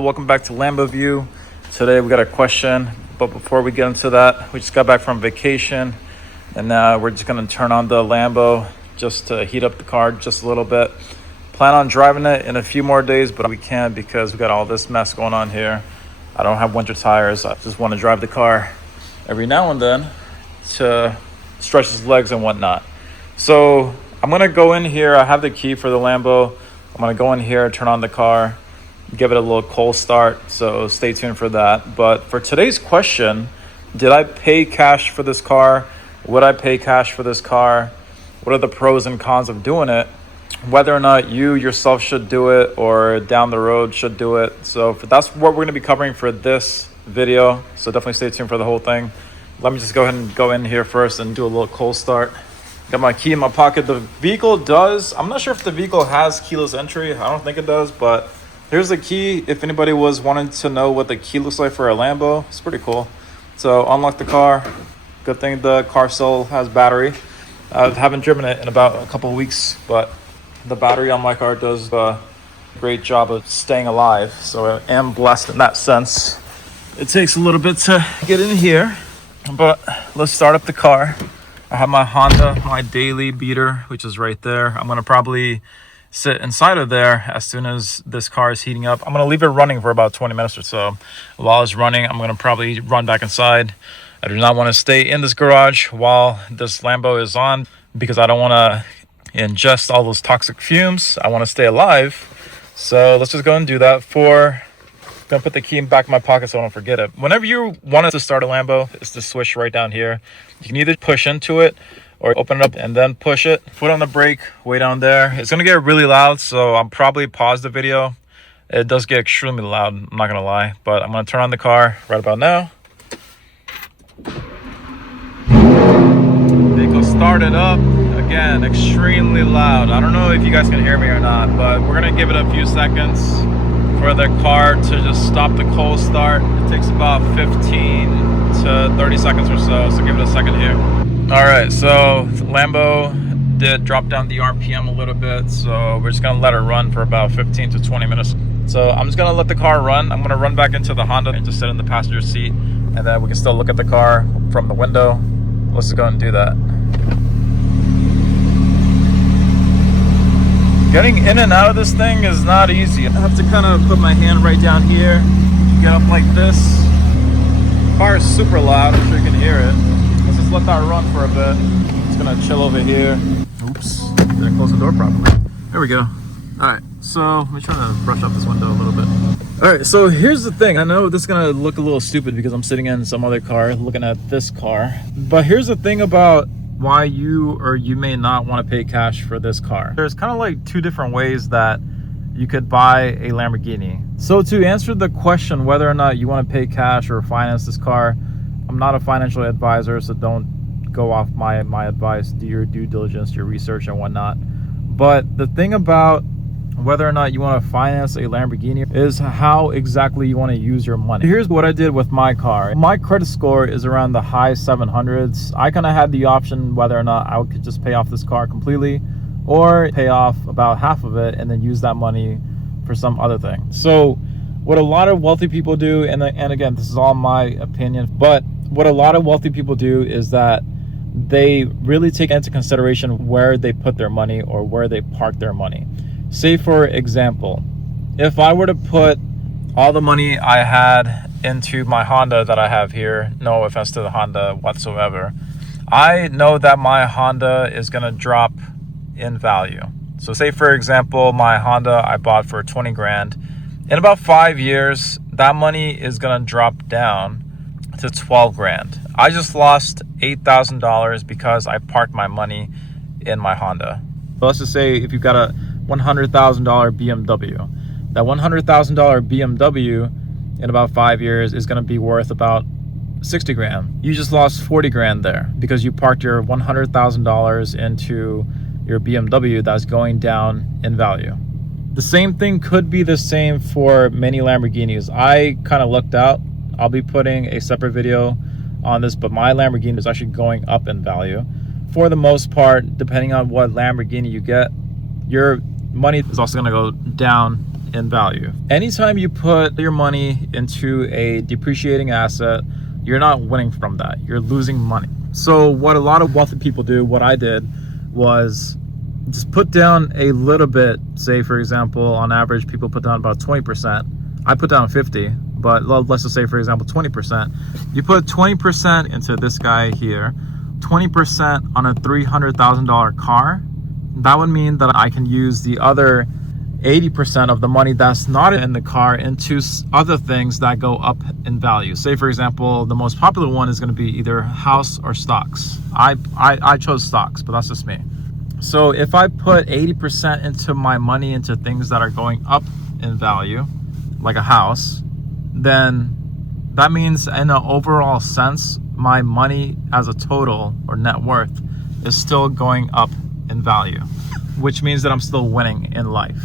Welcome back to Lambo View. Today we got a question, but before we get into that, we just got back from vacation and now we're just going to turn on the Lambo just to heat up the car just a little bit. Plan on driving it in a few more days, but we can't because we got all this mess going on here. I don't have winter tires. I just want to drive the car every now and then to stretch his legs and whatnot. So I'm going to go in here. I have the key for the Lambo. I'm going to go in here, turn on the car, give it a little cold start, so stay tuned for that. But for today's question, did I pay cash for this car? Would I pay cash for this car? What are the pros and cons of doing it? Whether or not you yourself should do it or down the road should do it. So that's what we're going to be covering for this video, so definitely stay tuned for the whole thing. Let me just go ahead and go in here first and do a little cold start. Got my key in my pocket. The vehicle does, I'm not sure if the vehicle has keyless entry. I don't think it does, but here's the key. If anybody was wanting to know what the key looks like for a Lambo, it's pretty cool. So unlock the car. Good thing the car still has battery. I haven't driven it in about a couple of weeks, but the battery on my car does a great job of staying alive. So I am blessed in that sense. It takes a little bit to get in here, but let's start up the car. I have my Honda, my daily beater, which is right there. I'm gonna probably sit inside of there as soon as this car is heating up. I'm gonna leave it running for about 20 minutes or so. While it's running, I'm gonna probably run back inside. I do not want to stay in this garage while this Lambo is on because I don't want to ingest all those toxic fumes. I want to stay alive. So let's just go and do that. I'm gonna put the key in back of my pocket so I don't forget it. Whenever you want to start a Lambo, it's the switch right down here. You can either push into it or open it up and then push it. Foot on the brake way down there. It's gonna get really loud, so I'll probably pause the video. It does get extremely loud, I'm not gonna lie, but I'm gonna turn on the car right about now. Vehicle started up. Again, extremely loud. I don't know if you guys can hear me or not, but we're gonna give it a few seconds for the car to just stop the cold start. It takes about 15 to 30 seconds or so give it a second here. All right, so Lambo did drop down the RPM a little bit, so we're just gonna let it run for about 15 to 20 minutes. So I'm just gonna let the car run. I'm gonna run back into the Honda and just sit in the passenger seat, and then we can still look at the car from the window. Let's just go and do that. Getting in and out of this thing is not easy. I have to kind of put my hand right down here, get up like this. The car is super loud, I'm sure you can hear it. Let's just let that run for a bit. It's gonna chill over here. Oops, didn't close the door properly. There we go. All right, so let me try to brush up this window a little bit. All right, so here's the thing. I know this is gonna look a little stupid because I'm sitting in some other car looking at this car, but here's the thing about why you may not want to pay cash for this car. There's kind of like two different ways that you could buy a Lamborghini. So to answer the question whether or not you want to pay cash or finance this car, I'm not a financial advisor, so don't go off my advice. Do your due diligence, your research and whatnot. But the thing about whether or not you want to finance a Lamborghini is how exactly you want to use your money. Here's what I did with my car. My credit score is around the high 700s. I kind of had the option whether or not I could just pay off this car completely or pay off about half of it and then use that money for some other thing. So what a lot of wealthy people do, and again, this is all my opinion, but what a lot of wealthy people do is that they really take into consideration where they put their money or where they park their money. Say for example, if I were to put all the money I had into my Honda that I have here, no offense to the Honda whatsoever, I know that my Honda is gonna drop in value. So say for example, my Honda I bought for 20 grand. In about 5 years, that money is gonna drop down to 12 grand. I just lost $8,000 because I parked my money in my Honda. But let's just say if you've got a $100,000 BMW. That $100,000 BMW in about 5 years is going to be worth about 60 grand. You just lost 40 grand there because you parked your $100,000 into your BMW that's going down in value. The same thing could be the same for many Lamborghinis. I kind of looked out. I'll be putting a separate video on this, but my Lamborghini is actually going up in value. For the most part, depending on what Lamborghini you get, your money is also going to go down in value. Anytime you put your money into a depreciating asset, you're not winning from that. You're losing money. So what a lot of wealthy people do, what I did, was just put down a little bit. Say, for example, on average, people put down about 20%. I put down 50, but let's just say, for example, 20%. You put 20% into this guy here, 20% on a $300,000 car. That would mean that I can use the other 80% of the money that's not in the car into other things that go up in value. Say, for example, the most popular one is going to be either house or stocks. I chose stocks, but that's just me. So if I put 80% into my money into things that are going up in value, like a house, then that means in an overall sense, my money as a total or net worth is still going up in value, which means that I'm still winning in life.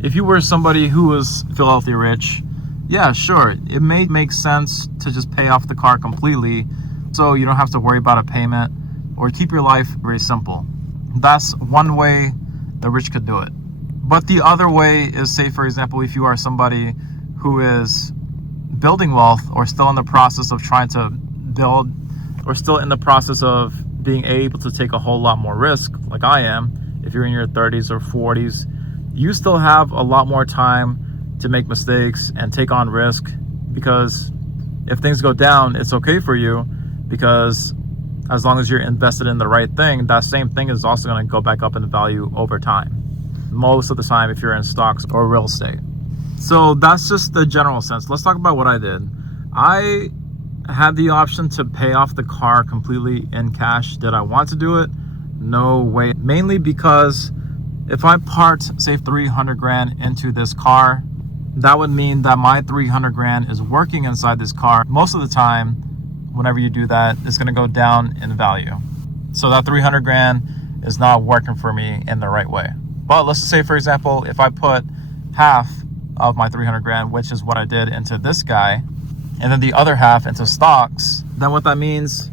If you were somebody who was filthy rich, yeah, sure, it may make sense to just pay off the car completely so you don't have to worry about a payment, or keep your life very simple. That's one way the rich could do it. But the other way is, say, for example, if you are somebody who is building wealth, or still in the process of trying to build, or still in the process of being able to take a whole lot more risk, like I am. If you're in your 30s or 40s, you still have a lot more time to make mistakes and take on risk, because if things go down, it's okay for you, because as long as you're invested in the right thing, that same thing is also going to go back up in value over time. Most of the time, if you're in stocks or real estate. So that's just the general sense. Let's talk about what I did. I had the option to pay off the car completely in cash. Did I want to do it? No way. Mainly because if I part, say, 300 grand into this car, that would mean that my 300 grand is working inside this car. Most of the time, whenever you do that, it's going to go down in value. So that 300 grand is not working for me in the right way. But let's say, for example, if I put half of my 300 grand, which is what I did, into this guy, and then the other half into stocks, then what that means,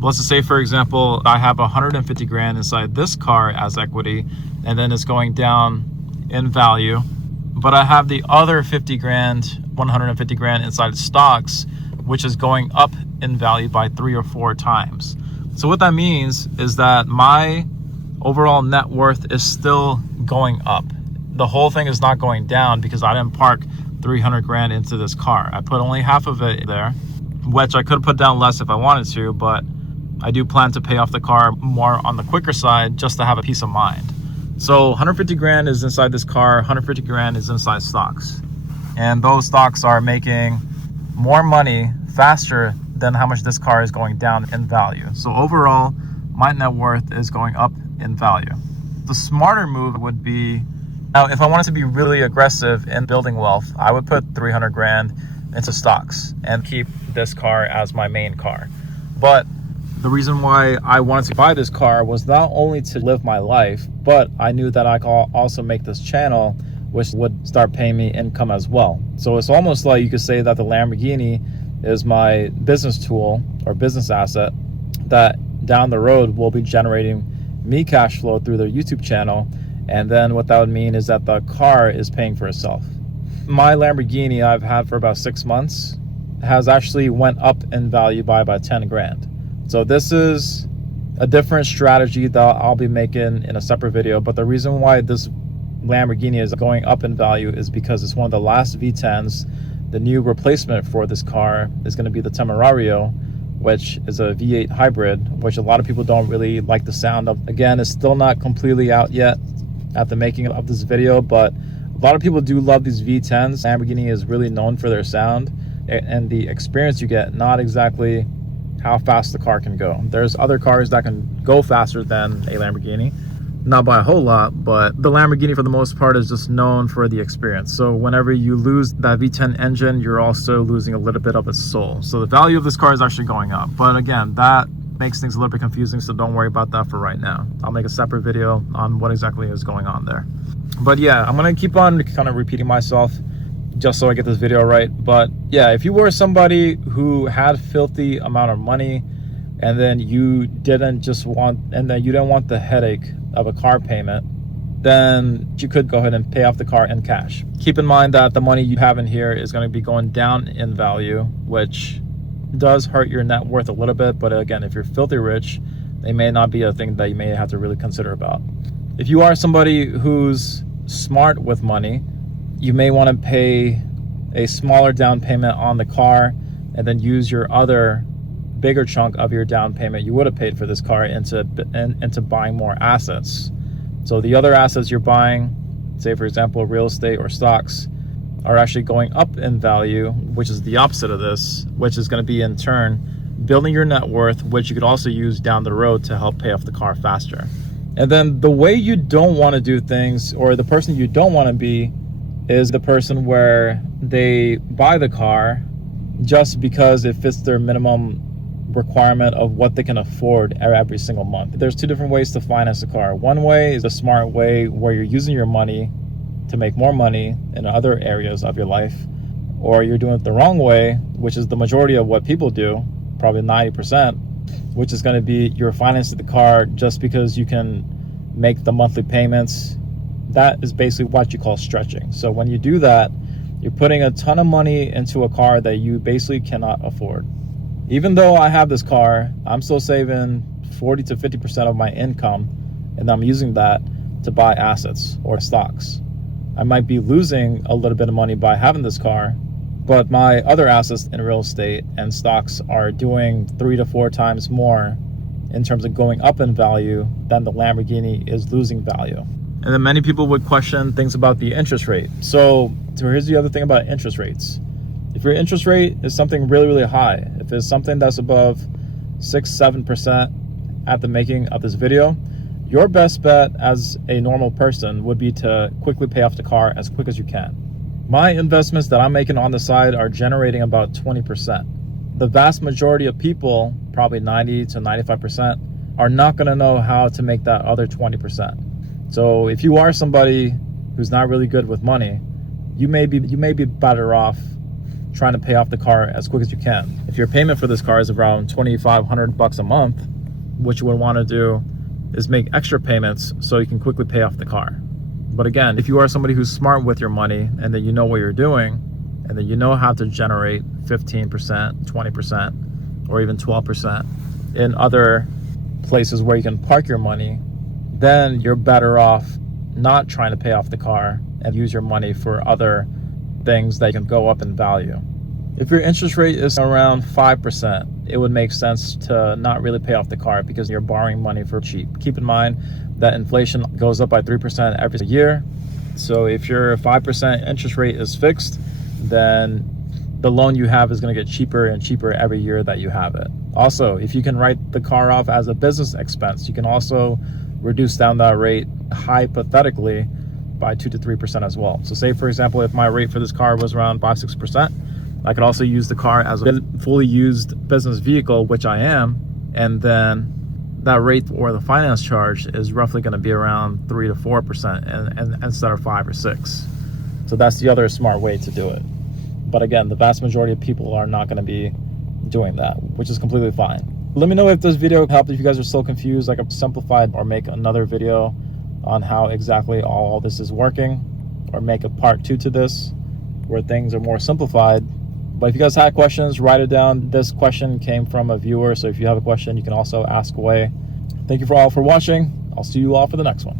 let's just say, for example, I have 150 grand inside this car as equity, and then it's going down in value, but I have the other 50 grand, 150 grand inside stocks, which is going up in value by 3 or 4 times. So what that means is that my overall net worth is still going up. The whole thing is not going down, because I didn't park 300 grand into this car. I put only half of it there, which I could have put down less if I wanted to, but I do plan to pay off the car more on the quicker side, just to have a peace of mind. So 150 grand is inside this car, 150 grand is inside stocks. And those stocks are making more money faster than how much this car is going down in value. So overall, my net worth is going up in value. The smarter move would be, now if I wanted to be really aggressive in building wealth, I would put 300 grand into stocks and keep this car as my main car. But the reason why I wanted to buy this car was not only to live my life, but I knew that I could also make this channel, which would start paying me income as well. So it's almost like you could say that the Lamborghini is my business tool or business asset that down the road will be generating me cash flow through their YouTube channel. And then what that would mean is that the car is paying for itself. My Lamborghini I've had for about 6 months has actually went up in value by about 10 grand. So this is a different strategy that I'll be making in a separate video. But the reason why this Lamborghini is going up in value is because it's one of the last V10s. The new replacement for this car is going to be the Temerario, which is a V8 hybrid, which a lot of people don't really like the sound of. Again, it's still not completely out yet at the making of this video, but a lot of people do love these V10s. Lamborghini is really known for their sound and the experience you get, not exactly how fast the car can go. There's other cars that can go faster than a Lamborghini, not by a whole lot, but the Lamborghini for the most part is just known for the experience. So whenever you lose that V10 engine, you're also losing a little bit of its soul. So the value of this car is actually going up. But again, that makes things a little bit confusing, so don't worry about that for right now. I'll make a separate video on what exactly is going on there. But yeah, I'm gonna keep on kind of repeating myself just so I get this video right. But yeah, if you were somebody who had filthy amount of money and then you didn't want the headache of a car payment, then you could go ahead and pay off the car in cash. Keep in mind that the money you have in here is going to be going down in value, which does hurt your net worth a little bit. But again, if you're filthy rich, they may not be a thing that you may have to really consider about. If you are somebody who's smart with money, you may want to pay a smaller down payment on the car and then use your other bigger chunk of your down payment you would have paid for this car into buying more assets. So the other assets you're buying, say for example real estate or stocks, are actually going up in value, which is the opposite of this, which is going to be in turn building your net worth, which you could also use down the road to help pay off the car faster. And then the way you don't want to do things, or the person you don't want to be, is the person where they buy the car just because it fits their minimum requirement of what they can afford every single month. There's two different ways to finance a car. One way is a smart way where you're using your money to make more money in other areas of your life, or you're doing it the wrong way, which is the majority of what people do, probably 90%, which is going to be you're financing the car just because you can make the monthly payments. That is basically what you call stretching. So when you do that, you're putting a ton of money into a car that you basically cannot afford. Even though I have this car, I'm still saving 40 to 50% of my income, and I'm using that to buy assets or stocks. I might be losing a little bit of money by having this car, but my other assets in real estate and stocks are doing 3 to 4 times more in terms of going up in value than the Lamborghini is losing value. And then many people would question things about the interest rate. So here's the other thing about interest rates. If your interest rate is something really, really high, if it's something that's above 6-7% at the making of this video, your best bet as a normal person would be to quickly pay off the car as quick as you can. My investments that I'm making on the side are generating about 20%. The vast majority of people, probably 90 to 95%, are not going to know how to make that other 20%. So if you are somebody who's not really good with money, you may be better off trying to pay off the car as quick as you can. If your payment for this car is around $2,500 a month, what you would want to do is make extra payments so you can quickly pay off the car. But again, if you are somebody who's smart with your money and that you know what you're doing and that you know how to generate 15%, 20%, or even 12% in other places where you can park your money, then you're better off not trying to pay off the car and use your money for other things that can go up in value. If your interest rate is around 5%, it would make sense to not really pay off the car because you're borrowing money for cheap. Keep in mind that inflation goes up by 3% every year. So if your 5% interest rate is fixed, then the loan you have is going to get cheaper and cheaper every year that you have it. Also, if you can write the car off as a business expense, you can also reduce down that rate hypothetically by 2 to 3% as well. So say for example, if my rate for this car was around 5-6%, I could also use the car as a fully used business vehicle, which I am, and then that rate or the finance charge is roughly going to be around 3 to 4% and instead of 5 or 6. So that's the other smart way to do it. But again, the vast majority of people are not going to be doing that, which is completely fine. Let me know if this video helped. If you guys are still confused, I could simplify or make another video on how exactly all this is working, or make a part 2 to this where things are more simplified. But if you guys had questions, write it down. This question came from a viewer, so if you have a question, you can also ask away. Thank you all for watching. I'll see you all for the next one.